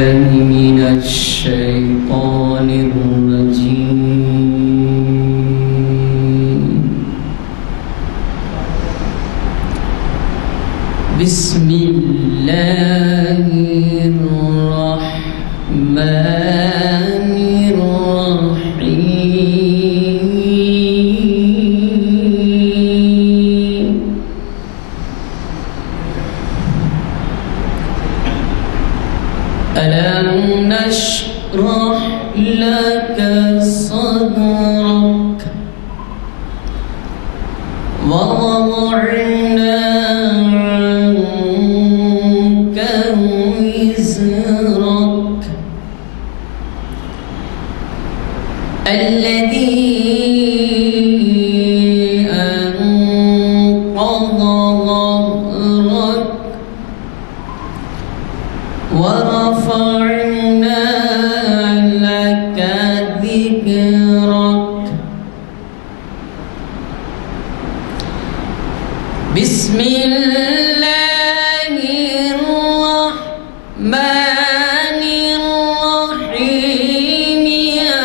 من الشيطان الرجيم. بسم الله الرحمن الرحيم. ألم نشرح لك صدرك ووضعنا عنك وزرك الذي أنقض ظهرك ورفعنا لك ذكرك. بسم الله الرحمن الرحيم.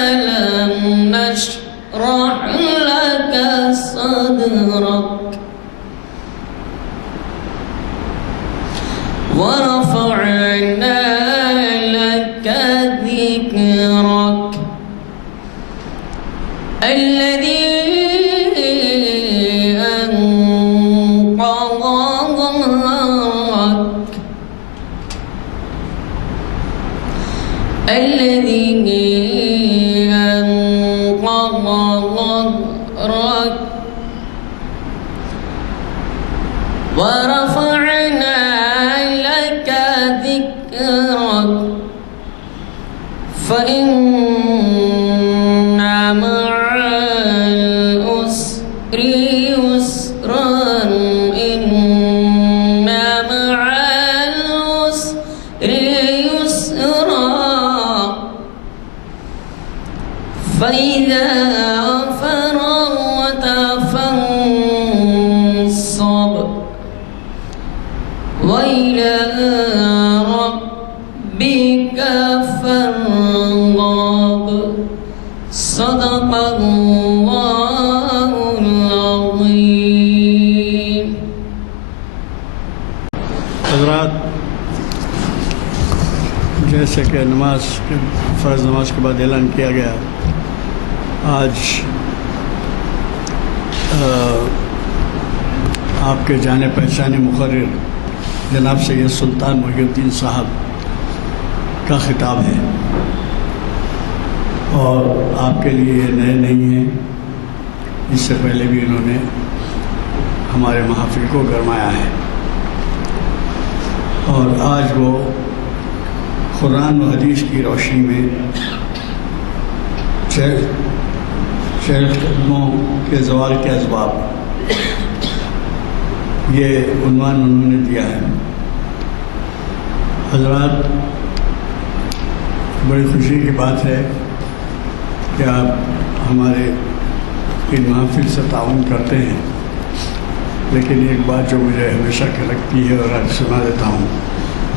ألم نشرح لك صدرك ورفعنا لك ذكرك الذي أنقض ظهرك ورفعنا لك ذكرك فإن مع العسر يسرا إن مع العسر يسرا فإذا فرغت فانصب وإلى ربك فارغب. صدق الله العظيم. حضرات، جیسے کہ فرض نماز کے بعد اعلان کیا گیا، آج آپ کے جانے پہچانے مقرر جناب سید سلطان محی الدین صاحب کا خطاب ہے، اور آپ کے لیے یہ نئے نہیں ہیں، اس سے پہلے بھی انہوں نے ہمارے محافل کو گرمایا ہے، اور آج وہ قرآن و حدیث کی روشنی میں چہل قدموں کے زوال کے اسباب، یہ عنوان انہوں نے دیا ہے۔ حضرات، بڑی خوشی کی بات ہے کہ آپ ہمارے ان محافل سے تعاون کرتے ہیں، لیکن ایک بات جو مجھے ہمیشہ لگتی ہے اور آج سنا دیتا ہوں،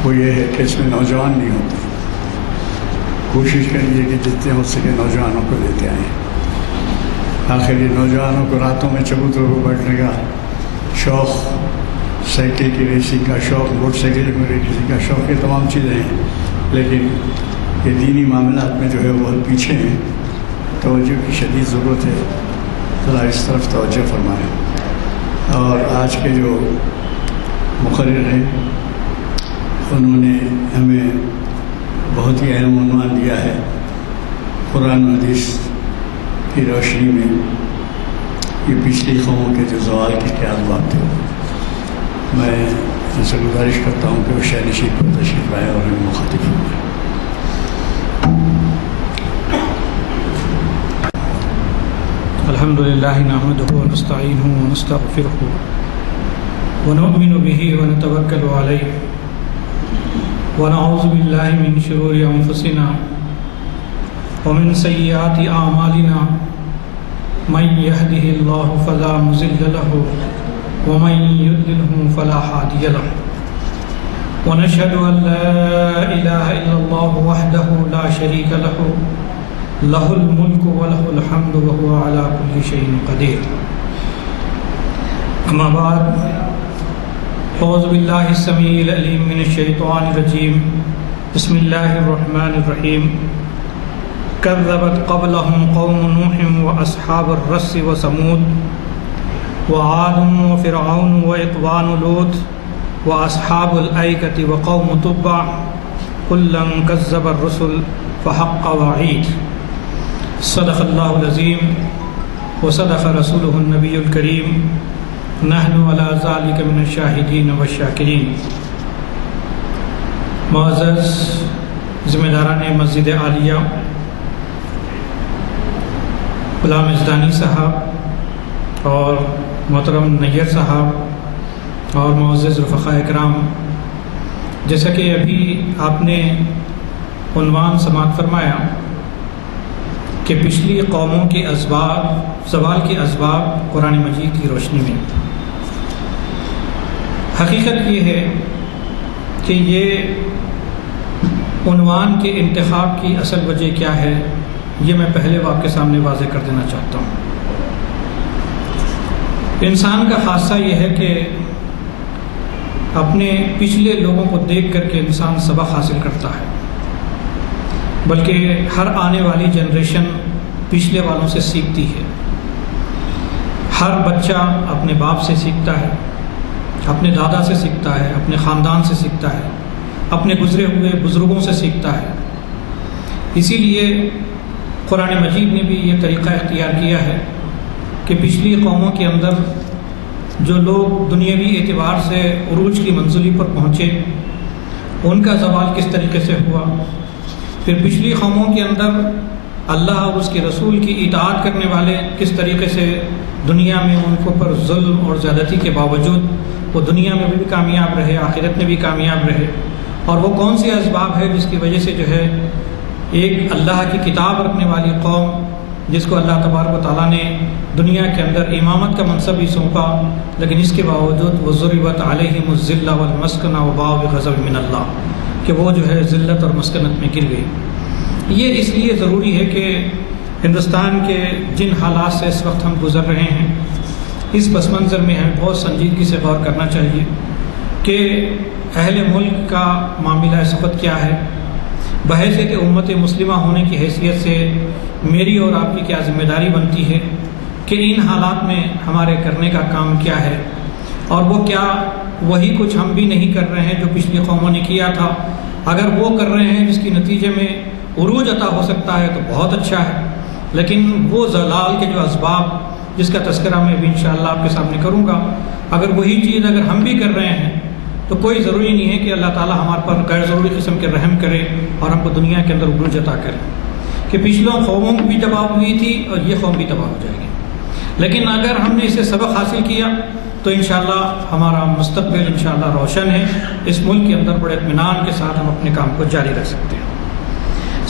وہ یہ ہے کہ اس میں نوجوان نہیں ہوتے۔ کوشش کریے کہ جتنے ہو سکے نوجوانوں کو لیتے آئیں۔ آخر یہ نوجوانوں کو راتوں میں چبوتروں کو بیٹھنے کا شوق، سائیکل کی ریسنگ کا شوق، موٹر سائیکل کی ریسنگ کا شوق، یہ تمام چیزیں ہیں، لیکن یہ دینی معاملات میں جو ہے وہ پیچھے ہیں۔ توجہ کی شدید ضرورت ہے، ذرا اس طرف توجہ فرمائیں۔ اور آج کے جو مقرر ہیں انہوں نے ہمیں بہت ہی اہم عنوان دیا ہے، قرآن و حدیث کی روشنی میں یہ پچھلی قوموں کے جو زوال کے کیا اسباب تھے۔ میں ان سے گزارش کرتا ہوں کہ وہ شہر نشین پر تشریف لائیں اور ہمیں مخاطب فرمائیں۔ الحمد للہ نحمده ونستعینه ونستغفره ونؤمن به ونتوکل علیہ ونعوذ باللہ من شرور انفسنا ومن سیئات اعمالنا من يهده الله فلا مضل له ومن يضلل فلا هادي له ونشهد أن لا إله إلا الله وحده لا شريك له له الملك وله الحمد وهو على كل شيء قدير. أما بعد أعوذ بالله السميع العليم من الشيطان الرجيم بسم الله الرحمن الرحيم. كذبت قبلهم قوم نوح وأصحاب الرس وثمود وعاد وفرعون وإخوان لوط وأصحاب الأيكة وقوم تبع كلا كذب الرسل فحق وعيد. صدق الله العظيم وصدق رسوله النبي الكريم. نحن على ذلك من الشاہدین والشاکرین. معزز ذمہ داران مسجد عالیہ، غلام ازدانی صاحب اور محترم نیّر صاحب اور معزز رفقاء اکرام، جیسا کہ ابھی آپ نے عنوان سماعت فرمایا کہ پچھلی قوموں کے اسباب، زوال کے اسباب قرآن مجید کی روشنی میں. حقیقت یہ ہے کہ یہ عنوان کے انتخاب کی اصل وجہ کیا ہے، یہ میں پہلے آپ کے سامنے واضح کر دینا چاہتا ہوں. انسان کا خاصہ یہ ہے کہ اپنے پچھلے لوگوں کو دیکھ کر کے انسان سبق حاصل کرتا ہے، بلکہ ہر آنے والی جنریشن پچھلے والوں سے سیکھتی ہے. ہر بچہ اپنے باپ سے سیکھتا ہے، اپنے دادا سے سیکھتا ہے، اپنے خاندان سے سیکھتا ہے، اپنے گزرے ہوئے بزرگوں سے سیکھتا ہے. اسی لیے قرآن مجید نے بھی یہ طریقہ اختیار کیا ہے کہ پچھلی قوموں کے اندر جو لوگ دنیاوی اعتبار سے عروج کی منزلی پر پہنچے، ان کا زوال کس طریقے سے ہوا. پھر پچھلی قوموں کے اندر اللہ اور اس کے رسول کی اطاعت کرنے والے کس طریقے سے دنیا میں ان کو پر ظلم اور زیادتی کے باوجود وہ دنیا میں بھی کامیاب رہے، آخرت میں بھی کامیاب رہے. اور وہ کون سے اسباب ہے جس کی وجہ سے جو ہے ایک اللہ کی کتاب رکھنے والی قوم، جس کو اللہ تبارک و تعالیٰ نے دنیا کے اندر امامت کا منصب ہی سونپا، لیکن اس کے باوجود وہ ضربت علیہم الذلہ والمسکنہ وباؤ بغضب من اللہ، کہ وہ جو ہے ذلت اور مسکنت میں گر گئی. یہ اس لیے ضروری ہے کہ ہندوستان کے جن حالات سے اس وقت ہم گزر رہے ہیں، اس پس منظر میں ہمیں بہت سنجیدگی سے غور کرنا چاہیے کہ اہل ملک کا معاملہ اس وقت کیا ہے. بحیثیت امت مسلمہ ہونے کی حیثیت سے میری اور آپ کی کیا ذمہ داری بنتی ہے کہ ان حالات میں ہمارے کرنے کا کام کیا ہے، اور وہ کیا وہی کچھ ہم بھی نہیں کر رہے ہیں جو پچھلی قوموں نے کیا تھا. اگر وہ کر رہے ہیں جس کی نتیجے میں عروج عطا ہو سکتا ہے تو بہت اچھا ہے، لیکن وہ زلال کے جو اسباب جس کا تذکرہ میں بھی انشاءاللہ آپ کے سامنے کروں گا، اگر وہی چیز اگر ہم بھی کر رہے ہیں تو کوئی ضروری نہیں ہے کہ اللہ تعالیٰ ہمارے پر غیر ضروری قسم کے رحم کرے اور ہم کو دنیا کے اندر عروج عطا کرے کہ پچھلوں قوموں کی بھی تباہ ہوئی تھی اور یہ قوم بھی تباہ ہو جائے گی. لیکن اگر ہم نے اسے سبق حاصل کیا تو انشاءاللہ ہمارا مستقبل انشاءاللہ روشن ہے. اس ملک کے اندر بڑے اطمینان کے ساتھ ہم اپنے کام کو جاری رکھ سکتے ہیں.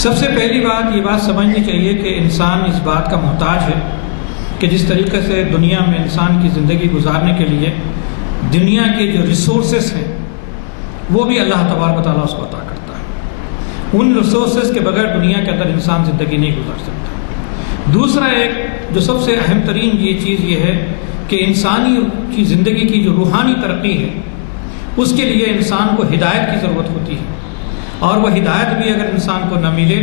سب سے پہلی بات یہ بات سمجھنی چاہیے کہ انسان اس بات کا محتاج ہے کہ جس طریقے سے دنیا میں انسان کی زندگی گزارنے کے لیے دنیا کے جو ریسورسز ہیں وہ بھی اللہ تبارک و تعالیٰ اس کو عطا کرتا ہے. ان ریسورسز کے بغیر دنیا کے اندر انسان زندگی نہیں گزار سکتا. دوسرا ایک جو سب سے اہم ترین یہ چیز یہ ہے کہ انسانی کی زندگی کی جو روحانی ترقی ہے اس کے لیے انسان کو ہدایت کی ضرورت ہوتی ہے، اور وہ ہدایت بھی اگر انسان کو نہ ملے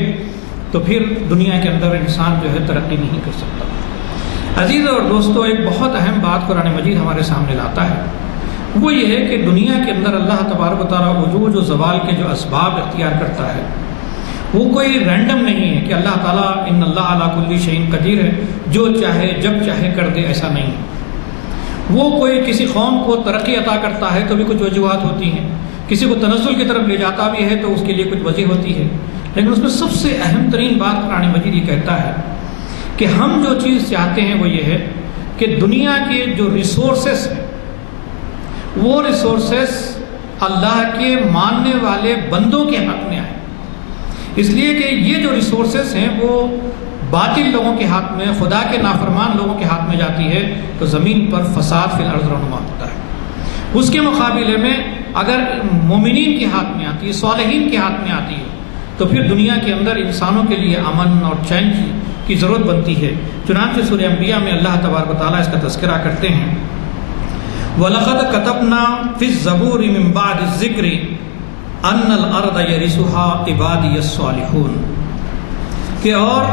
تو پھر دنیا کے اندر انسان جو ہے ترقی نہیں کر سکتا. عزیز اور دوستو، ایک بہت اہم بات قرآن مجید ہمارے سامنے لاتا ہے، وہ یہ ہے کہ دنیا کے اندر اللہ تبارک و تعالیٰ عروج و زوال کے جو اسباب اختیار کرتا ہے وہ کوئی رینڈم نہیں ہے کہ اللہ تعالیٰ ان اللہ علی کل شیء قدیر ہے، جو چاہے جب چاہے کر دے، ایسا نہیں ہے. وہ کوئی کسی قوم کو ترقی عطا کرتا ہے تو بھی کچھ وجوہات ہوتی ہیں، کسی کو تنزل کی طرف لے جاتا بھی ہے تو اس کے لیے کچھ وجہ ہوتی ہے. لیکن اس میں سب سے اہم ترین بات قرآن مجید یہ کہتا ہے کہ ہم جو چیز چاہتے ہیں وہ یہ ہے کہ دنیا کے جو ریسورسز ہیں وہ ریسورسز اللہ کے ماننے والے بندوں کے حق میں آئیں. اس لیے کہ یہ جو ریسورسز ہیں وہ باطل لوگوں کے ہاتھ میں، خدا کے نافرمان لوگوں کے ہاتھ میں جاتی ہے تو زمین پر فساد فی الارض رونما ہوتا ہے. اس کے مقابلے میں اگر مومنین کے ہاتھ میں آتی ہے، صالحین کے ہاتھ میں آتی ہے، تو پھر دنیا کے اندر انسانوں کے لیے امن اور چین کی ضرورت بنتی ہے۔ چنانچہ سورہ انبیاء میں اللہ تبارک و تعالیٰ اس کا تذکرہ کرتے ہیں، وَلَقَدْ كَتَبْنَا فِي الزَّبُورِ مِن بَعْدِ الذِّكْرِ أَنَّ الْأَرْضَ يَرِثُهَا عِبَادِيَ الصَّالِحُونَ، کہ اور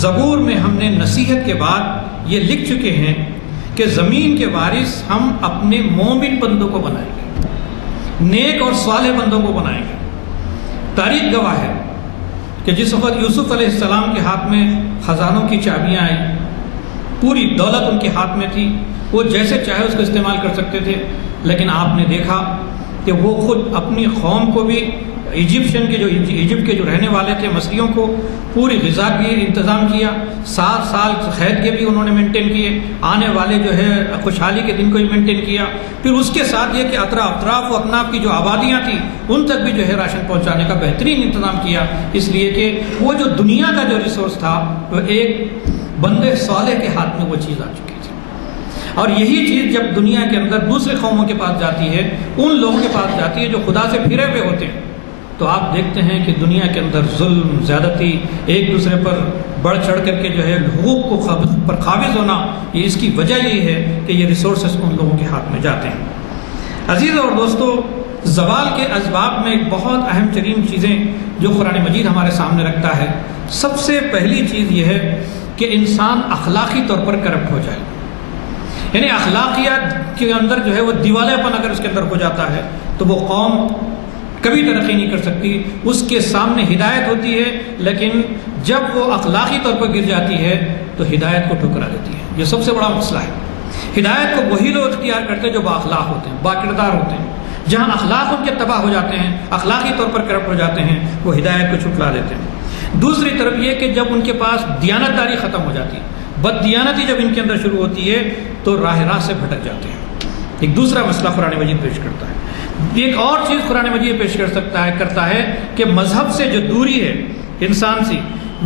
زبور میں ہم نے نصیحت کے بعد یہ لکھ چکے ہیں کہ زمین کے وارث ہم اپنے مومن بندوں کو بنائیں گے، نیک اور صالح بندوں کو بنائیں گے۔ تاریخ گواہ ہے کہ جس وقت یوسف علیہ السلام کے ہاتھ میں خزانوں کی چابیاں آئیں، پوری دولت ان کے ہاتھ میں تھی، وہ جیسے چاہے اس کو استعمال کر سکتے تھے، لیکن آپ نے دیکھا کہ وہ خود اپنی قوم کو بھی، ایجپٹ کے جو رہنے والے تھے مصریوں کو پوری غذا کی انتظام کیا، 7 سال قید کے بھی انہوں نے مینٹین کیے، آنے والے جو ہے خوشحالی کے دن کو بھی مینٹین کیا، پھر اس کے ساتھ یہ کہ اطراف و اکناف کی جو آبادیاں تھیں ان تک بھی جو ہے راشن پہنچانے کا بہترین انتظام کیا، اس لیے کہ وہ جو دنیا کا جو ریسورس تھا وہ ایک بندے صالح کے ہاتھ میں وہ چیز آ چکی تھی۔ اور یہی چیز جب دنیا کے اندر دوسرے قوموں کے پاس جاتی ہے، ان لوگوں کے پاس جاتی ہے جو خدا سے پھرے ہوئے ہوتے ہیں، تو آپ دیکھتے ہیں کہ دنیا کے اندر ظلم، زیادتی، ایک دوسرے پر بڑھ چڑھ کر کے جو ہے حقوق کو پر قابض ہونا، یہ اس کی وجہ یہی ہے کہ یہ ریسورسز ان لوگوں کے ہاتھ میں جاتے ہیں۔ عزیز اور دوستو، زوال کے اسباب میں ایک بہت اہم ترین چیزیں جو قرآن مجید ہمارے سامنے رکھتا ہے، سب سے پہلی چیز یہ ہے کہ انسان اخلاقی طور پر کرپٹ ہو جائے، یعنی اخلاقیات کے اندر جو ہے وہ دیوالے پن اگر اس کے اندر ہو جاتا ہے تو وہ قوم کبھی ترقی نہیں کر سکتی۔ اس کے سامنے ہدایت ہوتی ہے، لیکن جب وہ اخلاقی طور پر گر جاتی ہے تو ہدایت کو ٹھکرا دیتی ہے۔ یہ سب سے بڑا مسئلہ ہے۔ ہدایت کو وہی لوگ اختیار کرتے ہیں جو با اخلاق ہوتے ہیں، با کردار ہوتے ہیں۔ جہاں اخلاق ان کے تباہ ہو جاتے ہیں، اخلاقی طور پر کرپٹ ہو جاتے ہیں، وہ ہدایت کو چھٹلا دیتے ہیں۔ دوسری طرف یہ کہ جب ان کے پاس دیانت داری ختم ہو جاتی ہے، بد دیانتی جب ان کے اندر شروع ہوتی ہے تو راہ سے بھٹک جاتے ہیں۔ ایک دوسرا مسئلہ قرآن مجید پیش کرتا ہے۔ ایک اور چیز قرآن مجید پیش کرتا ہے کہ مذہب سے جو دوری ہے انسان سے،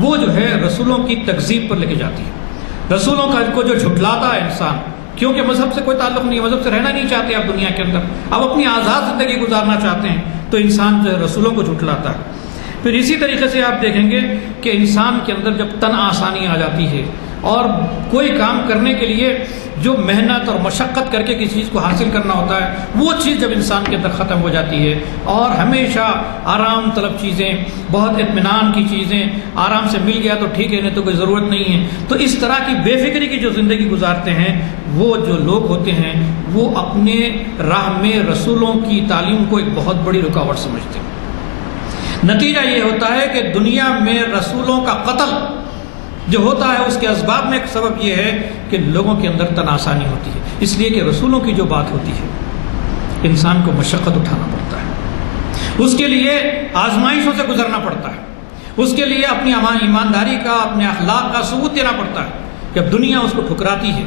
وہ جو ہے رسولوں کی تکذیب پر لے کے جاتی ہے۔ رسولوں کو جو جھٹلاتا ہے انسان، کیونکہ مذہب سے کوئی تعلق نہیں ہے، مذہب سے رہنا نہیں چاہتے آپ دنیا کے اندر، آپ اپنی آزاد زندگی گزارنا چاہتے ہیں، تو انسان جو ہے رسولوں کو جھٹلاتا ہے۔ پھر اسی طریقے سے آپ دیکھیں گے کہ انسان کے اندر جب تن آسانی آ جاتی ہے اور کوئی کام کرنے کے لیے جو محنت اور مشقت کر کے کسی چیز کو حاصل کرنا ہوتا ہے، وہ چیز جب انسان کے اندر ختم ہو جاتی ہے اور ہمیشہ آرام طلب چیزیں، بہت اطمینان کی چیزیں، آرام سے مل گیا تو ٹھیک ہے، نہیں تو کوئی ضرورت نہیں ہے، تو اس طرح کی بے فکری کی جو زندگی گزارتے ہیں وہ جو لوگ ہوتے ہیں وہ اپنے راہ میں رسولوں کی تعلیم کو ایک بہت بڑی رکاوٹ سمجھتے ہیں۔ نتیجہ یہ ہوتا ہے کہ دنیا میں رسولوں کا قتل جو ہوتا ہے اس کے اسباب میں ایک سبب یہ ہے کہ لوگوں کے اندر تناسانی ہوتی ہے، اس لیے کہ رسولوں کی جو بات ہوتی ہے انسان کو مشقت اٹھانا پڑتا ہے، اس کے لیے آزمائشوں سے گزرنا پڑتا ہے، اس کے لیے اپنی ایمانداری کا، اپنے اخلاق کا ثبوت دینا پڑتا ہے۔ جب دنیا اس کو ٹھکراتی ہے،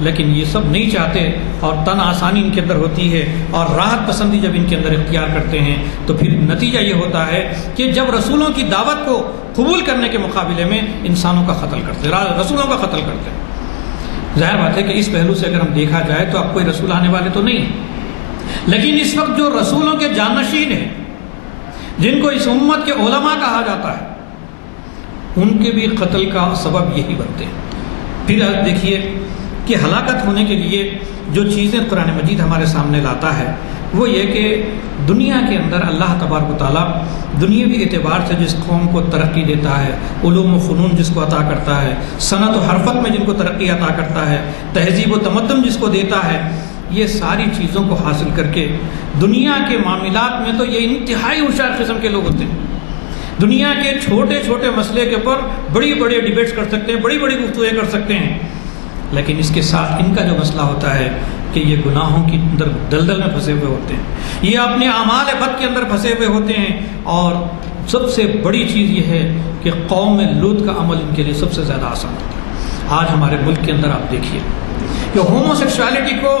لیکن یہ سب نہیں چاہتے اور تن آسانی ان کے اندر ہوتی ہے اور راحت پسندی جب ان کے اندر اختیار کرتے ہیں، تو پھر نتیجہ یہ ہوتا ہے کہ جب رسولوں کی دعوت کو قبول کرنے کے مقابلے میں انسانوں کا قتل کرتے، رسولوں کا قتل کرتے ہیں۔ ظاہر بات ہے کہ اس پہلو سے اگر ہم دیکھا جائے تو اب کوئی رسول آنے والے تو نہیں ہیں، لیکن اس وقت جو رسولوں کے جانشین ہیں، جن کو اس امت کے علماء کہا جاتا ہے، ان کے بھی قتل کا سبب یہی بنتے ہیں۔ پھر آپ دیکھیے کہ ہلاکت ہونے کے لیے جو چیزیں قرآن مجید ہمارے سامنے لاتا ہے وہ یہ کہ دنیا کے اندر اللہ تبارک و تعالیٰ دنیاوی اعتبار سے جس قوم کو ترقی دیتا ہے، علوم و فنون جس کو عطا کرتا ہے، صنعت و حرفت میں جن کو ترقی عطا کرتا ہے، تہذیب و تمدن جس کو دیتا ہے، یہ ساری چیزوں کو حاصل کر کے دنیا کے معاملات میں تو یہ انتہائی ہوشیار قسم کے لوگ ہوتے ہیں۔ دنیا کے چھوٹے چھوٹے مسئلے کے اوپر بڑی بڑی ڈیبیٹس کر سکتے ہیں، بڑی بڑی گفتگویں کر سکتے ہیں، لیکن اس کے ساتھ ان کا جو مسئلہ ہوتا ہے کہ یہ گناہوں کی اندر دلدل میں پھنسے ہوئے ہوتے ہیں، یہ اپنے اعمال بد کے اندر پھنسے ہوئے ہوتے ہیں، اور سب سے بڑی چیز یہ ہے کہ قوم لوط کا عمل ان کے لیے سب سے زیادہ آسان ہوتا ہے۔ آج ہمارے ملک کے اندر آپ دیکھیے کہ ہومو سیکسولیٹی کو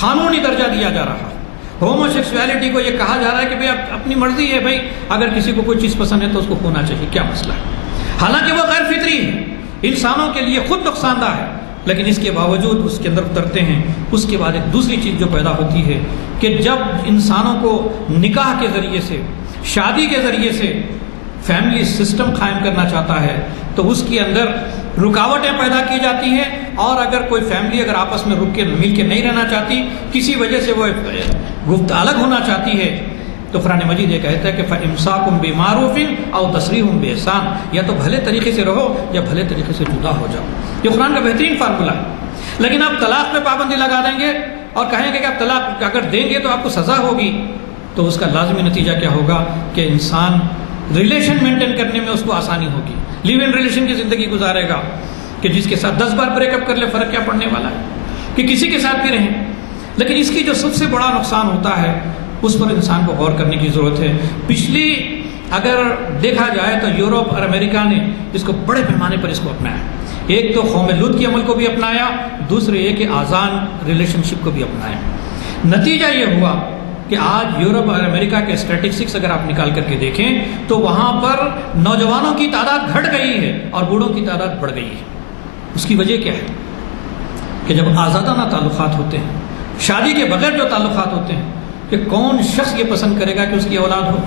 قانونی درجہ دیا جا رہا ہے، ہومو سیکسولیٹی کو یہ کہا جا رہا ہے کہ بھائی اپنی مرضی ہے، بھائی اگر کسی کو کوئی چیز پسند ہے تو اس کو ہونا چاہیے، کیا مسئلہ ہے؟ حالانکہ وہ غیر فطری ہے، انسانوں کے لیے خود نقصان دہ ہے، لیکن اس کے باوجود اس کے اندر اترتے ہیں. اس کے بعد ایک دوسری چیز جو پیدا ہوتی ہے کہ جب انسانوں کو نکاح کے ذریعے سے، شادی کے ذریعے سے فیملی سسٹم قائم کرنا چاہتا ہے تو اس کے اندر رکاوٹیں پیدا کی جاتی ہیں. اور اگر کوئی فیملی اگر آپس میں رک کے مل کے نہیں رہنا چاہتی، کسی وجہ سے وہ گفت الگ ہونا چاہتی ہے، تو قرآن مجید یہ کہتا ہے کہ فَإِمْسَاكُمْ بِمَعْرُوفٍ أَوْ تَسْرِيحٌ بِإِحْسَانٍ، یا تو بھلے طریقے سے رہو یا بھلے طریقے سے جدا ہو جاؤ. یہ قرآن کا بہترین فارمولہ ہے. لیکن آپ طلاق پہ پابندی لگا دیں گے اور کہیں گے کہ آپ طلاق اگر دیں گے تو آپ کو سزا ہوگی، تو اس کا لازمی نتیجہ کیا ہوگا کہ انسان ریلیشن مینٹین کرنے میں اس کو آسانی ہوگی. لیو ان ریلیشن کی زندگی گزارے گا کہ جس کے ساتھ 10 بار بریک اپ کر لے فرق کیا پڑنے والا ہے، کہ کسی کے ساتھ بھی رہیں. لیکن اس کی جو سب سے بڑا نقصان ہوتا ہے اس پر انسان کو غور کرنے کی ضرورت ہے. پچھلی اگر دیکھا جائے تو یورپ اور امریکہ نے اس کو بڑے پیمانے پر اس کو اپنایا. ایک تو قوم لوط کے عمل کو بھی اپنایا، دوسرے یہ کہ آزان ریلیشن شپ کو بھی اپنایا. نتیجہ یہ ہوا کہ آج یورپ اور امریکہ کے اسٹیٹسٹکس اگر آپ نکال کر کے دیکھیں تو وہاں پر نوجوانوں کی تعداد گھٹ گئی ہے اور بوڑھوں کی تعداد بڑھ گئی ہے. اس کی وجہ کیا ہے کہ جب آزادانہ تعلقات ہوتے ہیں، شادی کے بغیر جو تعلقات ہوتے ہیں، کہ کون شخص یہ پسند کرے گا کہ اس کی اولاد ہو،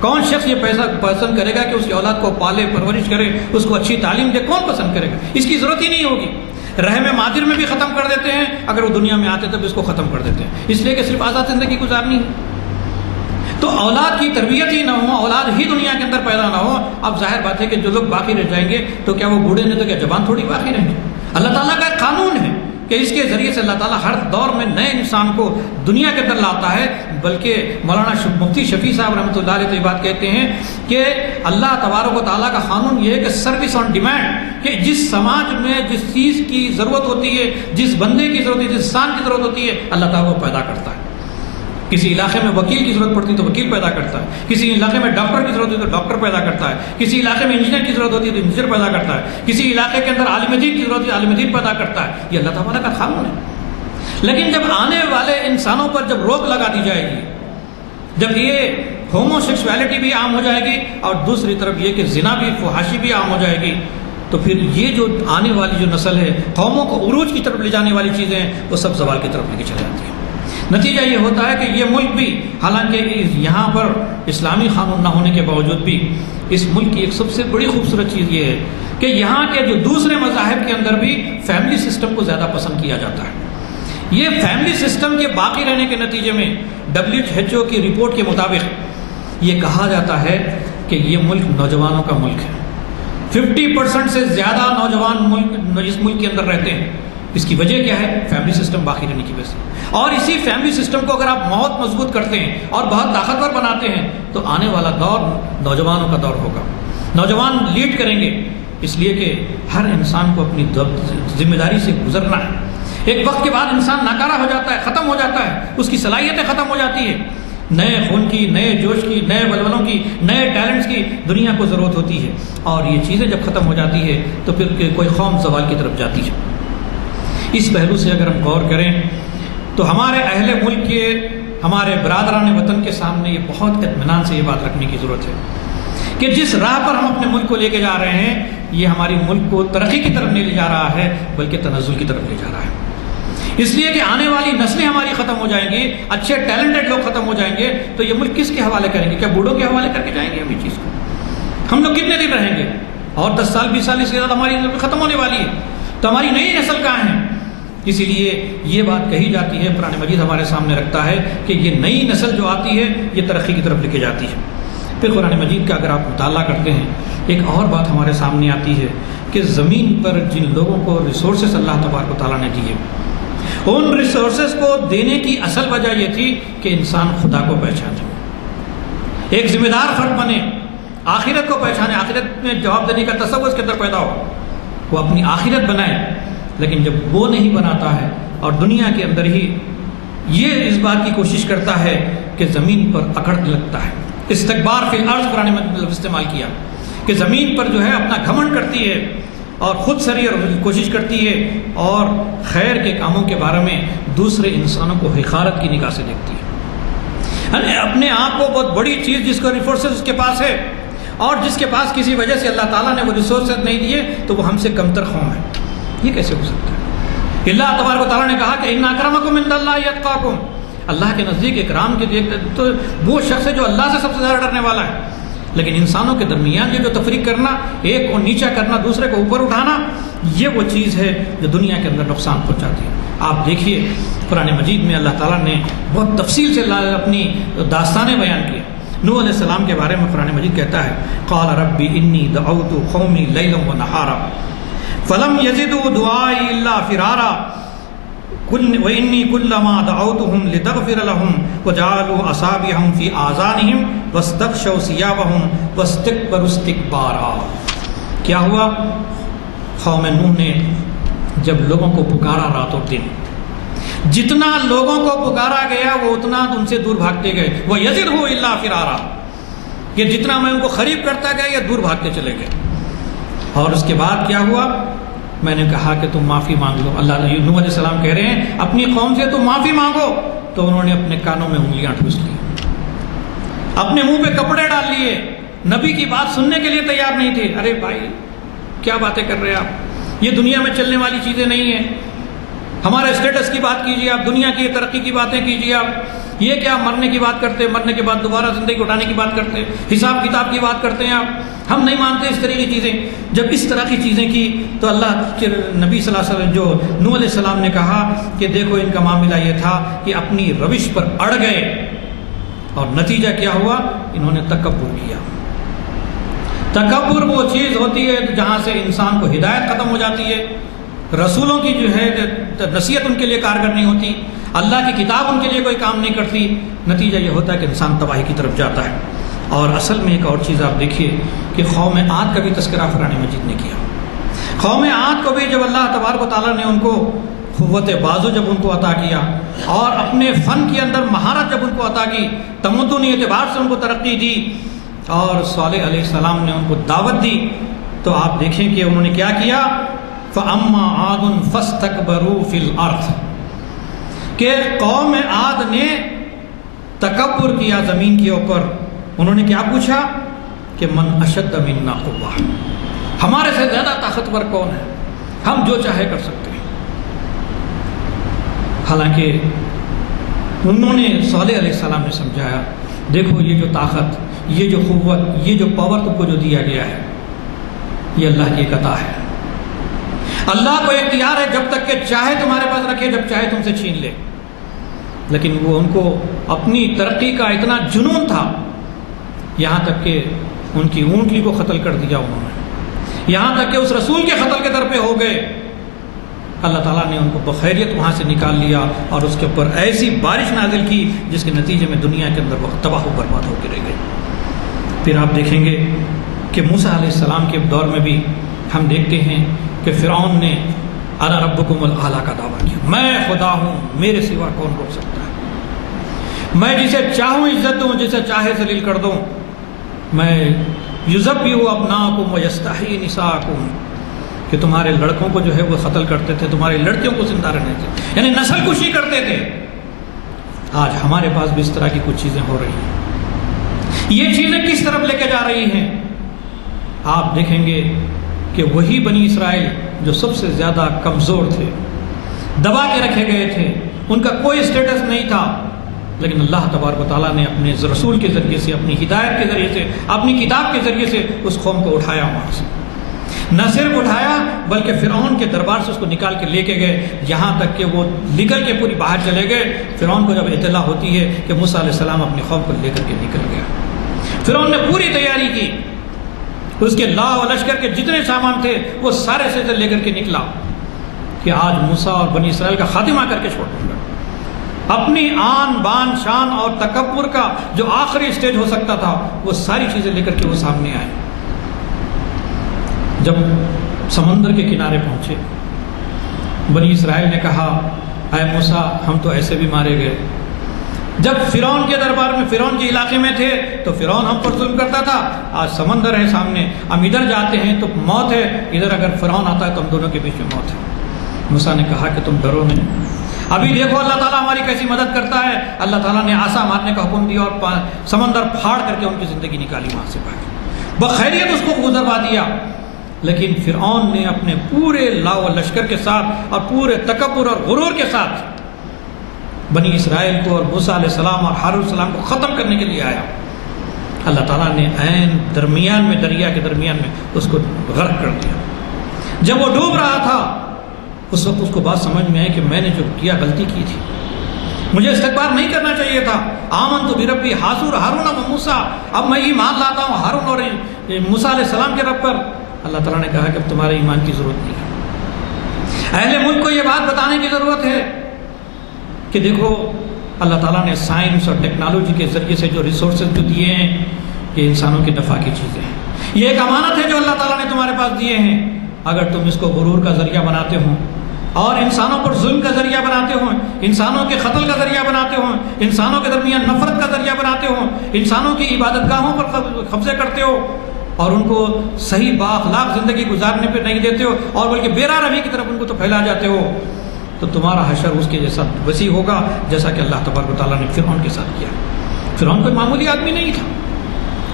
کون شخص یہ پیسہ پسند کرے گا کہ اس کی اولاد کو پالے پرورش کرے، اس کو اچھی تعلیم دے، کون پسند کرے گا؟ اس کی ضرورت ہی نہیں ہوگی. رحم مادر میں بھی ختم کر دیتے ہیں، اگر وہ دنیا میں آتے تب اس کو ختم کر دیتے ہیں، اس لیے کہ صرف آزاد زندگی گزارنی ہے. تو اولاد کی تربیت ہی نہ ہو، اولاد ہی دنیا کے اندر پیدا نہ ہو. اب ظاہر بات ہے کہ جو لوگ باقی رہ جائیں گے تو کیا وہ بوڑھے نے تو کیا جوان تھوڑی باقی رہیں گے؟ اللہ تعالیٰ کا ایک قانون ہے کہ اس کے ذریعے سے اللہ تعالیٰ ہر دور میں نئے انسان کو دنیا کے اندر لاتا ہے. بلکہ مولانا مفتی شفیع صاحب رحمۃ اللہ علیہ تو یہ بات کہتے ہیں کہ اللہ تبارک و تعالیٰ کا قانون یہ ہے کہ سروس آن ڈیمانڈ، کہ جس سماج میں جس چیز کی ضرورت ہوتی ہے، جس بندے کی ضرورت ہے، جس انسان کی ضرورت ہوتی ہے، اللہ تعالیٰ وہ پیدا کرتا ہے. کسی علاقے میں وکیل کی ضرورت پڑتی ہے تو وکیل پیدا کرتا ہے، کسی علاقے میں ڈاکٹر کی ضرورت ہوتی ہے تو ڈاکٹر پیدا کرتا ہے، کسی علاقے میں انجینئر کی ضرورت ہوتی ہے تو انجینئر پیدا کرتا ہے، کسی علاقے کے اندر عالم دین کی ضرورت ہوتی ہے عالم دین پیدا کرتا ہے. یہ اللہ تعالیٰ کا قانون ہے. لیکن جب آنے والے انسانوں پر جب روک لگا دی جائے گی، جب یہ ہومو سیکسویلٹی بھی عام ہو جائے گی اور دوسری طرف یہ کہ زنا بھی، فحاشی بھی عام ہو جائے گی، تو پھر یہ جو آنے والی جو نسل ہے، قوموں کو عروج کی طرف لے جانے والی چیزیں ہیں، وہ سب زوال کی طرف لے کے چلے جاتی ہیں. نتیجہ یہ ہوتا ہے کہ یہ ملک بھی، حالانکہ یہاں پر اسلامی قانون نہ ہونے کے باوجود بھی، اس ملک کی ایک سب سے بڑی خوبصورت چیز یہ ہے کہ یہاں کے جو دوسرے مذاہب کے اندر بھی فیملی سسٹم کو زیادہ پسند کیا جاتا ہے. یہ فیملی سسٹم کے باقی رہنے کے نتیجے میں WHO کی رپورٹ کے مطابق یہ کہا جاتا ہے کہ یہ ملک نوجوانوں کا ملک ہے. 50% سے زیادہ نوجوان اس ملک کے اندر رہتے ہیں. اس کی وجہ کیا ہے؟ فیملی سسٹم باقی رہنے کی وجہ سے. اور اسی فیملی سسٹم کو اگر آپ بہت مضبوط کرتے ہیں اور بہت طاقتور بناتے ہیں تو آنے والا دور نوجوانوں کا دور ہوگا. نوجوان لیڈ کریں گے، اس لیے کہ ہر انسان کو اپنی ذمہ داری سے گزرنا ہے. ایک وقت کے بعد انسان ناکارہ ہو جاتا ہے، ختم ہو جاتا ہے، اس کی صلاحیتیں ختم ہو جاتی ہیں. نئے خون کی، نئے جوش کی، نئے ولولوں کی، نئے ٹیلنٹس کی دنیا کو ضرورت ہوتی ہے. اور یہ چیزیں جب ختم ہو جاتی ہے تو پھر کوئی قوم زوال کی طرف جاتی ہے. اس پہلو سے اگر ہم غور کریں تو ہمارے اہل ملک کے، ہمارے برادران وطن کے سامنے یہ بہت اطمینان سے یہ بات رکھنے کی ضرورت ہے کہ جس راہ پر ہم اپنے ملک کو لے کے جا رہے ہیں، یہ ہماری ملک کو ترقی کی طرف نہیں لے جا رہا ہے بلکہ تنزل کی طرف لے جا رہا ہے. اس لیے کہ آنے والی نسلیں ہماری ختم ہو جائیں گی، اچھے ٹیلنٹڈ لوگ ختم ہو جائیں گے، تو یہ ملک کس کے حوالے کریں گے؟ کیا بوڑھوں کے حوالے کر کے جائیں گے ہم یہ چیز کو؟ ہم لوگ کتنے دن رہیں گے؟ اور 10 سال 20 سال اس کے بعد ہماری نسل ختم ہونے والی ہے. تو ہماری نئی نسل کہاں ہے؟ اسی لیے یہ بات کہی جاتی ہے، قرآن مجید ہمارے سامنے رکھتا ہے کہ یہ نئی نسل جو آتی ہے یہ ترقی کی طرف لے کے جاتی ہے. پھر قرآن مجید کا اگر آپ مطالعہ کرتے ہیں، ایک اور بات ہمارے سامنے آتی ہے کہ زمین پر جن لوگوں کو ریسورسز اللہ تبارک و تعالیٰ نے دیے، ان ریسورسز کو دینے کی اصل وجہ یہ تھی کہ انسان خدا کو پہچانے، ایک ذمہ دار فرد بنے، آخرت کو پہچانے، آخرت میں جواب دینے کا تصور اس کے اندر پیدا ہو، وہ اپنی آخرت بنائے. لیکن جب وہ نہیں بناتا ہے اور دنیا کے اندر ہی یہ اس بات کی کوشش کرتا ہے کہ زمین پر اکڑ لگتا ہے، استکبار فی الارض قرآن میں استعمال کیا کہ زمین پر جو ہے اپنا گھمنڈ کرتی ہے اور خود سری کوشش کرتی ہے اور خیر کے کاموں کے بارے میں دوسرے انسانوں کو حقارت کی نگاہ سے دیکھتی ہے. اپنے آپ کو بہت بڑی چیز جس کو ریسورسز اس کے پاس ہے اور جس کے پاس کسی وجہ سے اللہ تعالیٰ نے وہ ریسورسز نہیں دیے تو وہ ہم سے کمتر قوم ہے. یہ کیسے ہو سکتا ہے؟ اللہ تبارک و تعالیٰ نے کہا کہ ان اکرمکم عند اللہ اتقاکم، اللہ کے نزدیک اکرام کے تو وہ شخص ہے جو اللہ سے سب سے زیادہ ڈرنے والا ہے۔ لیکن انسانوں کے درمیان یہ جو تفریق کرنا، ایک کو نیچا کرنا، دوسرے کو اوپر اٹھانا، یہ وہ چیز ہے جو دنیا کے اندر نقصان پہنچاتی ہے۔ آپ دیکھیے قرآن مجید میں اللہ تعالیٰ نے بہت تفصیل سے اپنی داستانیں بیان کی۔ نوح علیہ السلام کے بارے میں قرآن مجید کہتا ہے قال رب انی دعوت قومی لیلا ونہارا فلم یزدوا دعائی الا فرارا وإنی کلما دعوتهم لتغفر لهم وجعلوا اصابعهم في آذانهم واستغشوا ثيابهم واستكبروا استكبارا۔ کیا ہوا؟ قوم نوح نے جب لوگوں کو پکارا رات اور دن، جتنا لوگوں کو پکارا گیا وہ اتنا ان سے دور بھاگتے گئے۔ وَيَزِدْهُ إِلَّا فِرَارًا، کہ جتنا میں ان کو قریب کرتا گیا یہ دور بھاگتے چلے گئے۔ اور اس کے بعد کیا ہوا؟ میں نے کہا کہ تم معافی مانگ لو۔ اللہ نوح علیہ السلام کہہ رہے ہیں اپنی قوم سے تم معافی مانگو، تو انہوں نے اپنے کانوں میں انگلیاں ٹھوس لی، اپنے منہ پہ کپڑے ڈال لیے، نبی کی بات سننے کے لیے تیار نہیں تھے۔ ارے بھائی کیا باتیں کر رہے ہیں آپ، یہ دنیا میں چلنے والی چیزیں نہیں ہیں، ہمارے اسٹیٹس کی بات کیجیے آپ، دنیا کی ترقی کی باتیں کیجیے آپ، یہ کیا مرنے کی بات کرتے، مرنے کے بعد دوبارہ زندگی اٹھانے کی بات کرتے، حساب کتاب کی بات کرتے ہیں آپ، ہم نہیں مانتے اس طرح کی چیزیں۔ جب اس طرح کی چیزیں کی تو اللہ کے نبی صلی اللہ علیہ وسلم جو نوح علیہ السلام نے کہا کہ دیکھو ان کا معاملہ یہ تھا کہ اپنی روش پر اڑ گئے، اور نتیجہ کیا ہوا؟ انہوں نے تکبر کیا۔ تکبر وہ چیز ہوتی ہے جہاں سے انسان کو ہدایت ختم ہو جاتی ہے، رسولوں کی جو ہے نصیحت ان کے لیے کارگر نہیں ہوتی، اللہ کی کتاب ان کے لیے کوئی کام نہیں کرتی، نتیجہ یہ ہوتا ہے کہ انسان تباہی کی طرف جاتا ہے۔ اور اصل میں ایک اور چیز آپ دیکھیے کہ قوم عاد کا بھی تذکرہ قرآن مجید نے کیا۔ قوم عاد کو بھی جب اللہ تبارک و تعالیٰ نے ان کو قوت بازو جب ان کو عطا کیا، اور اپنے فن کے اندر مہارت جب ان کو عطا کی، تمدنی اعتبار سے ان کو ترقی دی، اور صالح علیہ السلام نے ان کو دعوت دی، تو آپ دیکھیں کہ انہوں نے کیا کیا؟ فَأَمَّا عَادٌ فَاسْتَكْبَرُوا فِي الْأَرْضِ، کہ قوم عاد نے تکبر کیا زمین کے اوپر۔ انہوں نے کیا پوچھا کہ من اشد منا قوہ، ہمارے سے زیادہ طاقتور کون ہے، ہم جو چاہے کر سکتے ہیں۔ حالانکہ انہوں نے صالح علیہ السلام نے سمجھایا دیکھو یہ جو طاقت، یہ جو قوت، یہ جو پاور تم کو جو دیا گیا ہے، یہ اللہ کی ایک عطا ہے۔ اللہ کو اختیار ہے جب تک کہ چاہے تمہارے پاس رکھے، جب چاہے تم سے چھین لے۔ لیکن وہ ان کو اپنی ترقی کا اتنا جنون تھا، یہاں تک کہ ان کی اونٹلی کو قتل کر دیا انہوں نے، یہاں تک کہ اس رسول کے قتل کے در پہ ہو گئے۔ اللہ تعالیٰ نے ان کو بخیریت وہاں سے نکال لیا، اور اس کے اوپر ایسی بارش نازل کی جس کے نتیجے میں دنیا کے اندر وہ تباہ و برباد ہو کے رہ گئے۔ پھر آپ دیکھیں گے کہ موسیٰ علیہ السلام کے دور میں بھی ہم دیکھتے ہیں کہ فرعون نے انا ربکم الاعلیٰ کا دعویٰ کیا، میں خدا ہوں، میرے سوا کون روک سکتا ہے، میں جسے چاہوں عزت دوں، جسے چاہے ذلیل کر دوں، میں یذبح ابناءکم ویستحیی نساءکم، کہ تمہارے لڑکوں کو جو ہے وہ قتل کرتے تھے، تمہاری لڑکیوں کو زندہ رہنے تھے، یعنی نسل کشی کرتے تھے۔ آج ہمارے پاس بھی اس طرح کی کچھ چیزیں ہو رہی ہیں۔ یہ چیزیں کس طرف لے کے جا رہی ہیں؟ آپ دیکھیں گے کہ وہی بنی اسرائیل جو سب سے زیادہ کمزور تھے، دبا کے رکھے گئے تھے، ان کا کوئی اسٹیٹس نہیں تھا، لیکن اللہ تبارک و تعالیٰ نے اپنے رسول کے ذریعے سے، اپنی ہدایت کے ذریعے سے، اپنی کتاب کے ذریعے سے اس قوم کو اٹھایا وہاں سے۔ نہ صرف اٹھایا بلکہ فرعون کے دربار سے اس کو نکال کے لے کے گئے، یہاں تک کہ وہ نکل کے پوری باہر چلے گئے۔ فرعون کو جب اطلاع ہوتی ہے کہ موسیٰ علیہ السلام اپنی قوم کو لے کر کے نکل گیا، فرعون نے پوری تیاری کی، اس کے لاؤ و لشکر کے جتنے سامان تھے وہ سارے سے لے کر کے نکلا کہ آج موسیٰ اور بنی اسرائیل کا خاتمہ کر کے چھوڑ دوں گا۔ اپنی آن بان شان اور تکبر کا جو آخری اسٹیج ہو سکتا تھا وہ ساری چیزیں لے کر کے وہ سامنے آئے۔ جب سمندر کے کنارے پہنچے، بنی اسرائیل نے کہا اے موسیٰ ہم تو ایسے بھی مارے گئے۔ جب فرعون کے دربار میں، فرعون کے علاقے میں تھے تو فرعون ہم پر ظلم کرتا تھا، آج سمندر ہے سامنے، ہم ادھر جاتے ہیں تو موت ہے، ادھر اگر فرعون آتا ہے تو ہم دونوں کے بیچ میں موت ہے۔ موسیٰ نے کہا کہ تم ڈرو نہیں، ابھی دیکھو اللہ تعالیٰ ہماری کیسی مدد کرتا ہے۔ اللہ تعالیٰ نے عصا مارنے کا حکم دیا اور سمندر پھاڑ کر کے ان کی زندگی نکالی، وہاں سے بھاگے، بخیریت اس کو گزروا دیا۔ لیکن فرعون نے اپنے پورے لاو لشکر کے ساتھ اور پورے تکبر اور غرور کے ساتھ بنی اسرائیل کو اور موسیٰ علیہ السلام اور ہارون علیہ السلام کو ختم کرنے کے لیے آیا۔ اللہ تعالیٰ نے عین درمیان میں، دریا کے درمیان میں اس کو غرق کر دیا۔ جب وہ ڈوب رہا تھا اس وقت اس کو بات سمجھ میں آئی کہ میں نے جو کیا غلطی کی تھی، مجھے استکبار نہیں کرنا چاہیے تھا۔ آمنت بربی ہارون و موسیٰ، اب میں ایمان لاتا ہوں ہارون اور موسیٰ علیہ السلام کے رب پر۔ اللہ تعالیٰ نے کہا کہ اب تمہارے ایمان کی ضرورت نہیں ہے۔ اہل ملک کو یہ بات بتانے کی ضرورت ہے کہ دیکھو اللہ تعالیٰ نے سائنس اور ٹیکنالوجی کے ذریعے سے جو ریسورسز جو دیے ہیں یہ انسانوں کے نفع کی چیزیں ہیں، یہ ایک امانت ہے جو اللہ تعالیٰ نے تمہارے پاس دیے ہیں۔ اگر تم اس کو غرور کا ذریعہ بناتے ہو اور انسانوں پر ظلم کا ذریعہ بناتے ہو، انسانوں کے قتل کا ذریعہ بناتے ہو، انسانوں کے درمیان نفرت کا ذریعہ بناتے ہو، انسانوں کی عبادت گاہوں پر قبضے کرتے ہو اور ان کو صحیح بااخلاق زندگی گزارنے پہ نہیں دیتے ہو اور بلکہ بیرا روی کی طرف ان کو تو پھیلا جاتے ہو، تو تمہارا حشر اس کے جیسا وسیع ہوگا جیسا کہ اللہ تبارک و تعالیٰ نے فرعون کے ساتھ کیا۔ فرعون کوئی معمولی آدمی نہیں تھا،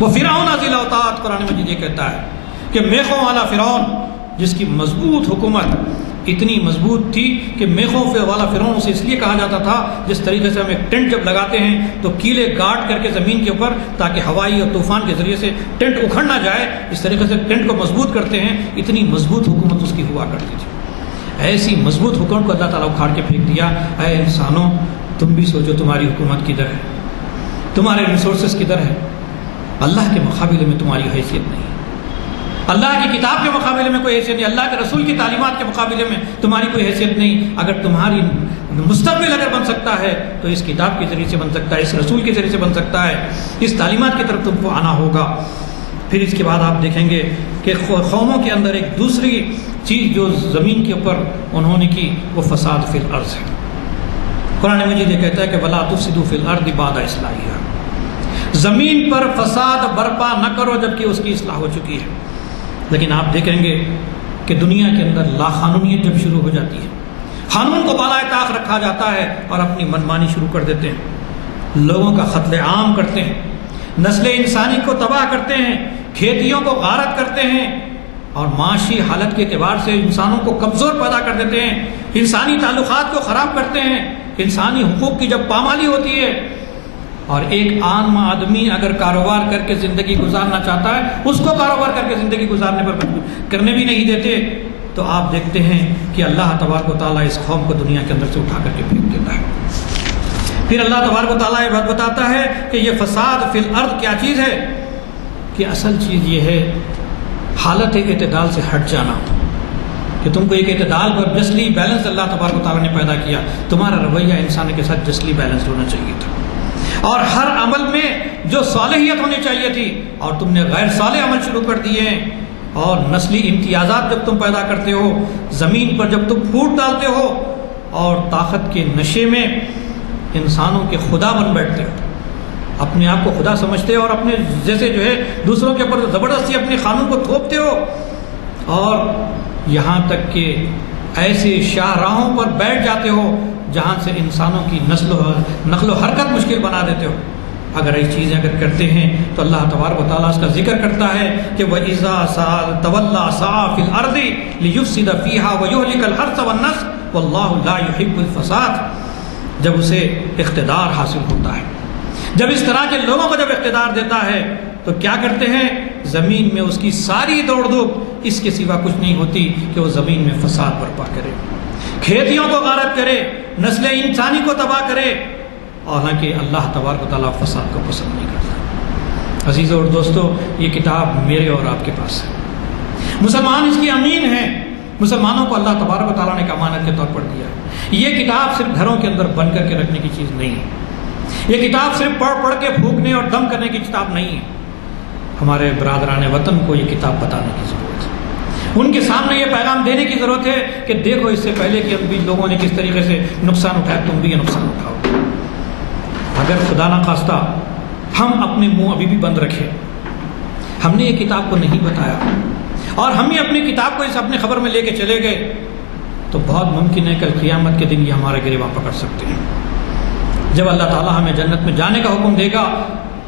وہ فرعون ذی الاوتاد، قرآن مجید یہ کہتا ہے کہ میخوں والا فرعون، جس کی مضبوط حکومت اتنی مضبوط تھی کہ میخوں والا فرعون اسے اس لیے کہا جاتا تھا جس طریقے سے ہم ایک ٹینٹ جب لگاتے ہیں تو کیلے گاڑ کر کے زمین کے اوپر تاکہ ہوائی اور طوفان کے ذریعے سے ٹینٹ اکھڑ نہ جائے، اس طریقے سے ٹینٹ کو مضبوط کرتے ہیں، اتنی مضبوط حکومت اس کی ہوا کرتی تھی۔ ایسی مضبوط حکومت کو اللہ تعالیٰ اکھاڑ کے پھینک دیا۔ اے انسانوں، تم بھی سوچو تمہاری حکومت کدھر ہے، تمہارے ریسورسز کدھر ہے؟ اللہ کے مقابلے میں تمہاری حیثیت نہیں، اللہ کی کتاب کے مقابلے میں کوئی حیثیت نہیں، اللہ کے رسول کی تعلیمات کے مقابلے میں تمہاری کوئی حیثیت نہیں۔ اگر تمہاری مستقبل اگر بن سکتا ہے تو اس کتاب کے ذریعے سے بن سکتا ہے، اس رسول کے ذریعے سے بن سکتا ہے، اس تعلیمات کی طرف تم کو آنا ہوگا۔ پھر اس کے بعد آپ دیکھیں گے کہ قوموں کے اندر ایک دوسری چیز جو زمین کے اوپر انہوں نے کی وہ فساد فی الارض ہے۔ قرآن مجید یہ کہتا ہے کہ وَلَا تُفْسِدُوا فِي الْأَرْضِ بَعْدَ إِصْلَاحِهَا، زمین پر فساد برپا نہ کرو جبکہ اس کی اصلاح ہو چکی ہے۔ لیکن آپ دیکھیں گے کہ دنیا کے اندر لا قانونیت جب شروع ہو جاتی ہے، قانون کو بالائے طاق رکھا جاتا ہے اور اپنی منمانی شروع کر دیتے ہیں، لوگوں کا قتل عام کرتے ہیں، نسل انسانی کو تباہ کرتے ہیں، کھیتیوں کو غارت کرتے ہیں اور معاشی حالت کے اعتبار سے انسانوں کو کمزور پیدا کر دیتے ہیں، انسانی تعلقات کو خراب کرتے ہیں، انسانی حقوق کی جب پامالی ہوتی ہے اور ایک عام آدمی اگر کاروبار کر کے زندگی گزارنا چاہتا ہے اس کو کاروبار کر کے زندگی گزارنے پر کرنے بھی نہیں دیتے، تو آپ دیکھتے ہیں کہ اللہ تبارک و تعالیٰ اس قوم کو دنیا کے اندر سے اٹھا کر کے پھینک دیتا ہے۔ پھر اللہ تبارک و تعالیٰ یہ بات بتاتا ہے کہ یہ فساد فی الارض کیا چیز ہے، کہ اصل چیز یہ ہے حالت اعتدال سے ہٹ جانا، کہ تم کو ایک اعتدال پر جسلی بیلنس اللہ تبارک و تعالیٰ نے پیدا کیا، تمہارا رویہ انسان کے ساتھ جسلی بیلنس ہونا چاہیے تھا، اور ہر عمل میں جو صالحیت ہونی چاہیے تھی اور تم نے غیر صالح عمل شروع کر دیے ہیں، اور نسلی امتیازات جب تم پیدا کرتے ہو، زمین پر جب تم پھوٹ ڈالتے ہو اور طاقت کے نشے میں انسانوں کے خدا بن بیٹھتے ہو، اپنے آپ کو خدا سمجھتے ہو اور اپنے جیسے جو ہے دوسروں کے اوپر زبردستی اپنے قانون کو تھوپتے ہو، اور یہاں تک کہ ایسے شاہراہوں پر بیٹھ جاتے ہو جہاں سے انسانوں کی نقل و حرکت مشکل بنا دیتے ہو۔ اگر یہ چیزیں اگر کرتے ہیں تو اللہ تبارک و تعالیٰ اس کا ذکر کرتا ہے کہ وَإِذَا تَوَلَّى سَعَىٰ فِي الْأَرْضِ لِيُفْسِدَ فِيهَا وَيُهْلِكَ الْحَرْثَ وَالنَّسْلَ وَاللَّهُ لَا يُحِبُّ الْفَسَادَ، جب اسے اقتدار حاصل ہوتا ہے، جب اس طرح کے لوگوں کو جب اقتدار دیتا ہے تو کیا کرتے ہیں، زمین میں اس کی ساری دوڑ دھوپ اس کے سوا کچھ نہیں ہوتی کہ وہ زمین میں فساد برپا کرے، کھیتیوں کو غارت کرے، نسل انسانی کو تباہ کرے، حالانکہ اللہ تبارک و تعالیٰ فساد کو پسند نہیں کرتا۔ عزیزو اور دوستو، یہ کتاب میرے اور آپ کے پاس ہے، مسلمان اس کی امین ہیں، مسلمانوں کو اللہ تبارک و تعالیٰ نے ایک امانت کے طور پر دیا ہے۔ یہ کتاب صرف گھروں کے اندر بند کر کے رکھنے کی چیز نہیں ہے، یہ کتاب صرف پڑھ پڑھ کے پھونکنے اور دم کرنے کی کتاب نہیں ہے۔ ہمارے برادران وطن کو یہ کتاب بتانے کی ضرورت ہے، ان کے سامنے یہ پیغام دینے کی ضرورت ہے کہ دیکھو اس سے پہلے کہ ابھی لوگوں نے کس طریقے سے نقصان اٹھایا، تم بھی یہ نقصان اٹھاؤ۔ اگر خدا نہ خواستہ ہم اپنے منہ ابھی بھی بند رکھے، ہم نے یہ کتاب کو نہیں بتایا اور ہم ہی اپنی کتاب کو اس اپنے خبر میں لے کے چلے گئے، تو بہت ممکن ہے کل قیامت کے دن یہ ہمارا گریباں پکڑ سکتے ہیں۔ جب اللہ تعالیٰ ہمیں جنت میں جانے کا حکم دے گا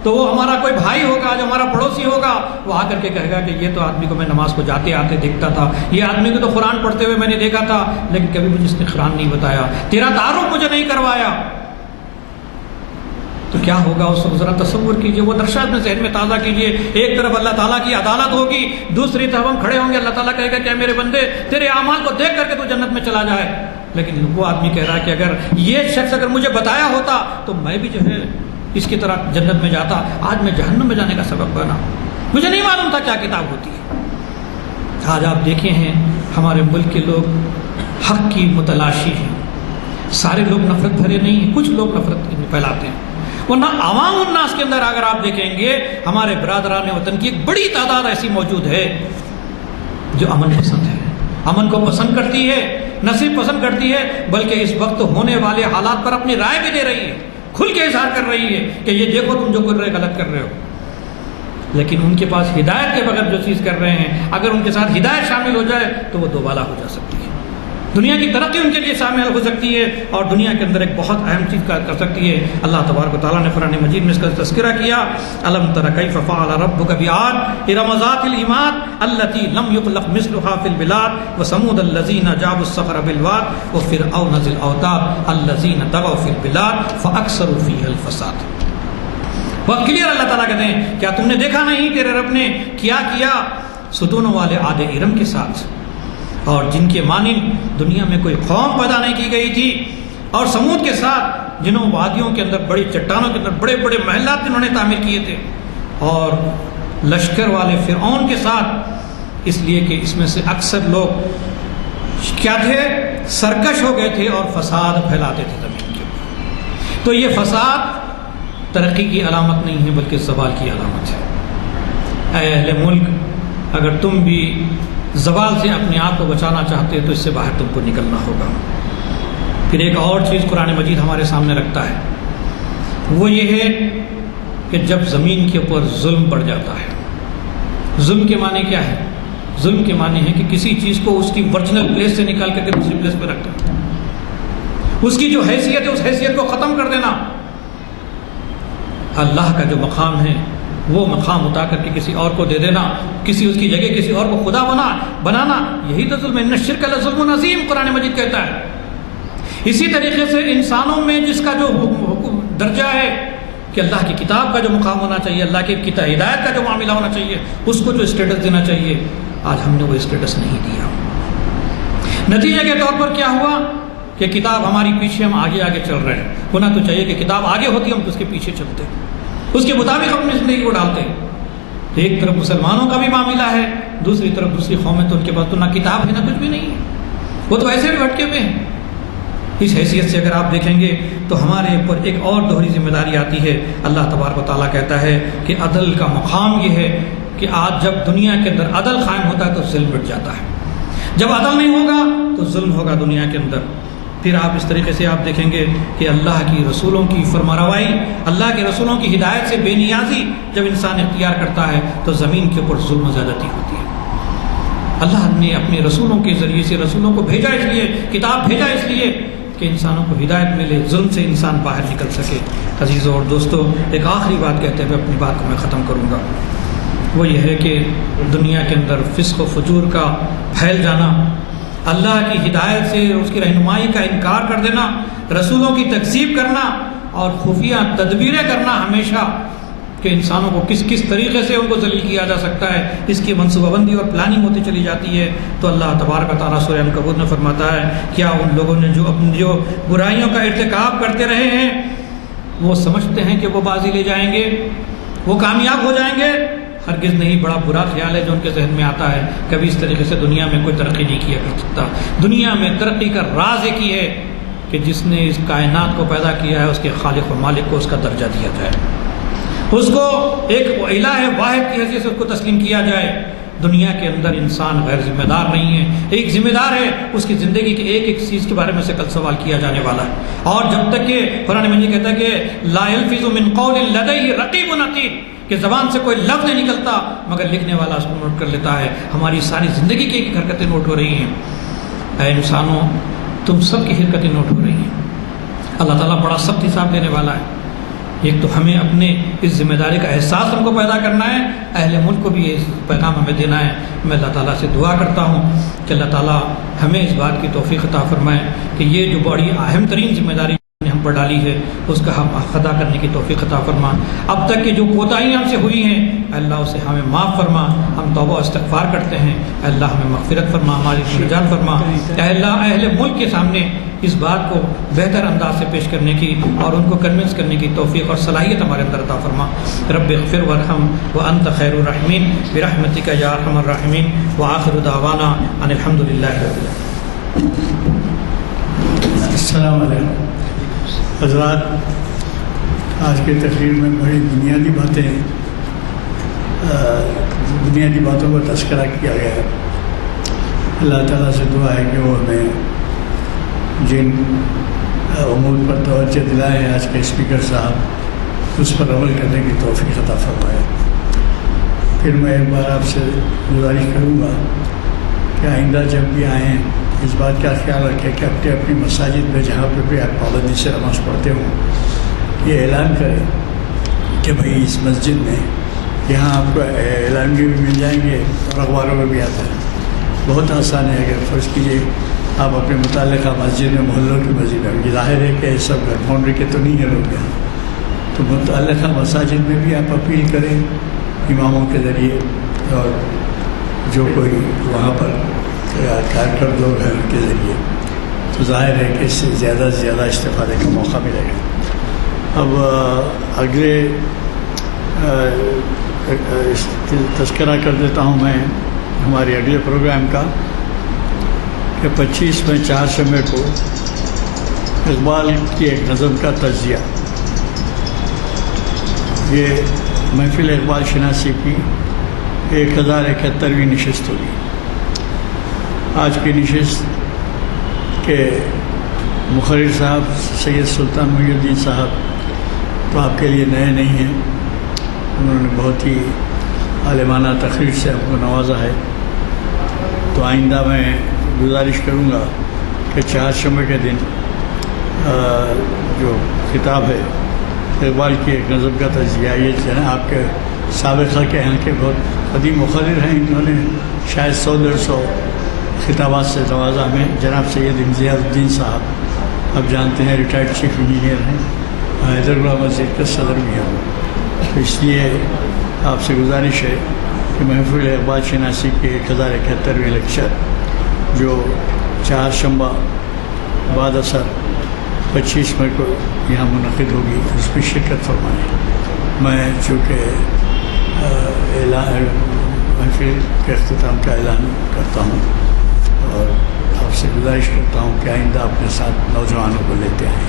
تو وہ ہمارا کوئی بھائی ہوگا، جو ہمارا پڑوسی ہوگا، وہ آ کر کے کہے گا کہ یہ تو آدمی کو میں نماز کو جاتے آتے دیکھتا تھا، یہ آدمی کو تو قرآن پڑھتے ہوئے میں نے دیکھا تھا، لیکن کبھی مجھے اس نے قرآن نہیں بتایا، تیرا تعارف مجھے نہیں کروایا. تو کیا ہوگا اس وقت؟ ذرا تصور کیجئے، وہ درشا اپنے ذہن میں تازہ کیجئے. ایک طرف اللہ تعالیٰ کی عدالت ہوگی، دوسری طرف ہم کھڑے ہوں گے، اللہ تعالیٰ کہے گا کہ میرے بندے تیرے اعمال کو دیکھ کر کے تو جنت میں چلا جائے. لیکن وہ آدمی کہہ رہا ہے کہ اگر یہ شخص اگر مجھے بتایا ہوتا تو میں بھی جو ہے اس کی طرح جنت میں جاتا، آج میں جہنم میں جانے کا سبب بنا، مجھے نہیں معلوم تھا کیا کتاب ہوتی ہے. آج آپ دیکھے ہیں ہمارے ملک کے لوگ حق کی متلاشی ہیں. سارے لوگ نفرت بھرے نہیں ہیں، کچھ لوگ نفرت پھیلاتے ہیں، ورنہ عوام الناس کے اندر اگر آپ دیکھیں گے ہمارے برادران وطن کی ایک بڑی تعداد ایسی موجود ہے جو امن پسند ہے، امن کو پسند کرتی ہے، نہ صرف پسند کرتی ہے بلکہ اس وقت ہونے والے حالات پر اپنی رائے بھی دے رہی ہے، کھل کے اظہار کر رہی ہے کہ یہ دیکھو تم جو کر رہے غلط کر رہے ہو. لیکن ان کے پاس ہدایت کے بغیر جو چیز کر رہے ہیں، اگر ان کے ساتھ ہدایت شامل ہو جائے تو وہ دوبالا ہو جا سکتی ہے. دنیا کی ترقی ان کے لیے شامل ہو سکتی ہے اور دنیا کے اندر ایک بہت اہم چیز کر سکتی ہے. اللہ تبارک و تعالیٰ نے قرآن مجید میں اس کا تذکرہ کیا. الم تر کیف فعل ربک بعاد ارم ذات العماد التی لم یخلق مثلها فی البلاد وثمود الذین جابوا الصخر بالواد وفرعون ذی الاوتاد الذین طغوا فی البلاد فاکثروا فیها الفساد. بہت کلیئر اللہ تعالیٰ کہتے ہیں کیا تم نے دیکھا نہیں تیرے رب نے کیا کیا ستونوں والے عاد ارم کے ساتھ، اور جن کے مانند دنیا میں کوئی قوم پیدا نہیں کی گئی تھی، اور سمود کے ساتھ جنہوں وادیوں کے اندر بڑی چٹانوں کے اندر بڑے بڑے محلات جنہوں نے تعمیر کیے تھے، اور لشکر والے فرعون کے ساتھ، اس لیے کہ اس میں سے اکثر لوگ کیا تھے؟ سرکش ہو گئے تھے اور فساد پھیلاتے تھے زمین کے اوپر. تو یہ فساد ترقی کی علامت نہیں ہے بلکہ زوال کی علامت ہے. اے اہل ملک، اگر تم بھی زوال سے اپنے آپ کو بچانا چاہتے ہیں تو اس سے باہر تم کو نکلنا ہوگا. پھر ایک اور چیز قرآن مجید ہمارے سامنے رکھتا ہے، وہ یہ ہے کہ جب زمین کے اوپر ظلم بڑھ جاتا ہے. ظلم کے معنی کیا ہے؟ ظلم کے معنی ہے کہ کسی چیز کو اس کی ورجنل پلیس سے نکال کر کے دوسری پلیس پہ رکھ دینا، اس کی جو حیثیت ہے اس حیثیت کو ختم کر دینا. اللہ کا جو مقام ہے وہ مقام اٹھا کر کے کسی اور کو دے دینا، کسی اس کی جگہ کسی اور کو خدا بنانا، یہی تو ظلم ہے. ان الشرک لظلم عظیم قرآن مجید کہتا ہے. اسی طریقے سے انسانوں میں جس کا جو درجہ ہے کہ اللہ کی کتاب کا جو مقام ہونا چاہیے، اللہ کی ہدایت کا جو معاملہ ہونا چاہیے، اس کو جو اسٹیٹس دینا چاہیے، آج ہم نے وہ اسٹیٹس نہیں دیا. نتیجے کے طور پر کیا ہوا کہ کتاب ہماری پیچھے، ہم آگے آگے چل رہے ہیں. ہونا تو چاہیے کہ کتاب آگے ہوتی، ہم اس کے پیچھے چلتے، اس کے مطابق اپنی زندگی کو ڈالتے. تو ایک طرف مسلمانوں کا بھی معاملہ ہے، دوسری طرف دوسری قومیں تو ان کے پاس تو نہ کتاب ہے نہ کچھ بھی نہیں ہے، وہ تو ایسے بھی بھٹکے ہوئے ہیں. اس حیثیت سے اگر آپ دیکھیں گے تو ہمارے اوپر ایک اور دوہری ذمہ داری آتی ہے. اللہ تبارک و تعالیٰ کہتا ہے کہ عدل کا مقام یہ ہے کہ آج جب دنیا کے اندر عدل قائم ہوتا ہے تو ظلم مٹ جاتا ہے، جب عدل نہیں ہوگا تو ظلم ہوگا دنیا کے اندر. پھر آپ اس طریقے سے آپ دیکھیں گے کہ اللہ کی رسولوں کی فرمانروائی، اللہ کے رسولوں کی ہدایت سے بے نیازی جب انسان اختیار کرتا ہے تو زمین کے اوپر ظلم و زیادتی ہوتی ہے. اللہ نے اپنے رسولوں کے ذریعے سے رسولوں کو بھیجا اس لیے، کتاب بھیجا اس لیے کہ انسانوں کو ہدایت ملے، ظلم سے انسان باہر نکل سکے. عزیزوں اور دوستوں، ایک آخری بات کہتے ہوئے اپنی بات کو میں ختم کروں گا، وہ یہ ہے کہ دنیا کے اندر فسق و فجور کا پھیل جانا، اللہ کی ہدایت سے اس کی رہنمائی کا انکار کر دینا، رسولوں کی تکذیب کرنا اور خفیہ تدبیریں کرنا ہمیشہ کہ انسانوں کو کس کس طریقے سے ان کو ذلیل کیا جا سکتا ہے، اس کی منصوبہ بندی اور پلاننگ ہوتی چلی جاتی ہے. تو اللہ تبارک و تعالیٰ سورہ عنکبوت میں فرماتا ہے کیا ان لوگوں نے جو برائیوں کا ارتکاب کرتے رہے ہیں وہ سمجھتے ہیں کہ وہ بازی لے جائیں گے، وہ کامیاب ہو جائیں گے؟ ہرگز نہیں. بڑا برا خیال ہے جو ان کے ذہن میں آتا ہے. کبھی اس طریقے سے دنیا میں کوئی ترقی نہیں کیا کر سکتا. دنیا میں ترقی کا راز ایک ہی ہے کہ جس نے اس کائنات کو پیدا کیا ہے اس کے خالق و مالک کو اس کا درجہ دیا جائے، اس کو ایک الہ واحد کی حیثیت سے اس کو تسلیم کیا جائے. دنیا کے اندر انسان غیر ذمہ دار نہیں ہے، ایک ذمہ دار ہے، اس کی زندگی کی ایک ایک چیز کے بارے میں سے کل سوال کیا جانے والا ہے. اور جب تک کہ قرآن مجید کہتا ہے کہ لا یلفظ من قول لدیہ رقیب عتید، کہ زبان سے کوئی لفظ نہیں نکلتا مگر لکھنے والا اس کو نوٹ کر لیتا ہے. ہماری ساری زندگی کی ایک حرکتیں نوٹ ہو رہی ہیں. اے انسانوں، تم سب کی حرکتیں نوٹ ہو رہی ہیں. اللہ تعالیٰ بڑا سخت حساب لینے والا ہے. ایک تو ہمیں اپنے اس ذمہ داری کا احساس ہم کو پیدا کرنا ہے، اہل ملک کو بھی یہ پیغام ہمیں دینا ہے۔ میں اللہ تعالیٰ سے دعا کرتا ہوں کہ اللہ تعالیٰ ہمیں اس بات کی توفیق عطا فرمائے کہ یہ جو بڑی اہم ترین ذمہ داری ہم پر ڈالی ہے اس کا ہم ادا کرنے کی توفیق عطا فرما۔ اب تک کی جو کوتاہیاں ہم سے ہوئی ہیں اللہ اسے ہمیں معاف فرما۔ ہم توبہ و استغفار کرتے ہیں، اللہ ہمیں مغفرت فرما، ہماری نجات فرما۔ اے اللہ اہل ملک کے سامنے اس بات کو بہتر انداز سے پیش کرنے کی اور ان کو کنونس کرنے کی توفیق اور صلاحیت ہمارے اندر عطا فرما۔ رب اغفر وارحم وانت خیر الراحمین برحمتک یا ارحم الراحمین وآخر دعوانا ان الحمد للہ رب العالمین۔ السلام علیکم حضرات، آج کی تقریر میں بڑی بنیادی باتوں کا تذکرہ کیا گیا ہے۔ اللہ تعالیٰ سے دعا ہے کہ وہ ہمیں جن امور پر توجہ دلائے ہیں آج کے اسپیکر صاحب، اس پر عمل کرنے کی توفیق عطا فرمائے۔ پھر میں ایک بار آپ سے گزارش کروں گا کہ آئندہ جب بھی آئیں اس بات کا خیال رکھیں کہ اپنی اپنی مساجد میں جہاں پہ بھی آپ پابندی سے نماز پڑھتے ہوں یہ اعلان کریں کہ بھائی اس مسجد میں یہاں آپ کو اعلان بھی مل جائیں گے اور اخباروں میں بھی آتا ہے۔ بہت آسان ہے، اگر فرض کیجیے آپ اپنے متعلقہ مسجد میں، محلوں کی مسجد میں، یہ ظاہر ہے کہ سب گھر باؤنڈری کے تو نہیں ہے لوگ یہاں، تو متعلقہ مساجد میں بھی آپ اپیل کریں اماموں کے ذریعے، اور جو کوئی وہاں پر کارکر لوگ ہیں ان کے ذریعے، تو ظاہر ہے کہ اس سے زیادہ سے زیادہ استفادے کا موقع ملے گا۔ اب اگلے تذکرہ کر دیتا ہوں میں ہمارے اگلے پروگرام کا کہ 25 میں 4 شمع کو اقبال کی ایک نظم کا تجزیہ، یہ محفل اقبال شناسی کی 1071ویں نشست ہوگی۔ آج کی نشست کے مقرر صاحب سید سلطان محی الدین صاحب تو آپ کے لیے نئے نہیں ہیں، انہوں نے بہت ہی عالمانہ تقریر سے ہم کو نوازا ہے، تو آئندہ میں گزارش کروں گا کہ 4 شمع کے دن جو خطاب ہے اقبال کی ایک نظم کا تجزیہ، یہ جو ہے آپ کے سابقہ کے یہاں کے بہت قدیم مقرر ہیں، انہوں نے شاید 100-150 خطابات سے نوازا ہمیں، جناب سید امتیاز الدین صاحب، آپ جانتے ہیں ریٹائرڈ چیف انجینئر ہیں، حیدرآباد مسجد کے صدر بھی ہیں، تو اس لیے آپ سے گزارش ہے کہ محفل اقبال شناسی کے 1071ویں لیکچر جو 4 شنبہ بعد اثر 25 مئی کو یہاں منعقد ہوگی، اس میں شرکت فرمائیں۔ میں چونکہ محفل کے اختتام کا اعلان کرتا ہوں اور آپ سے گزارش کرتا ہوں کہ آئندہ اپنے ساتھ نوجوانوں کو لیتے آئیں۔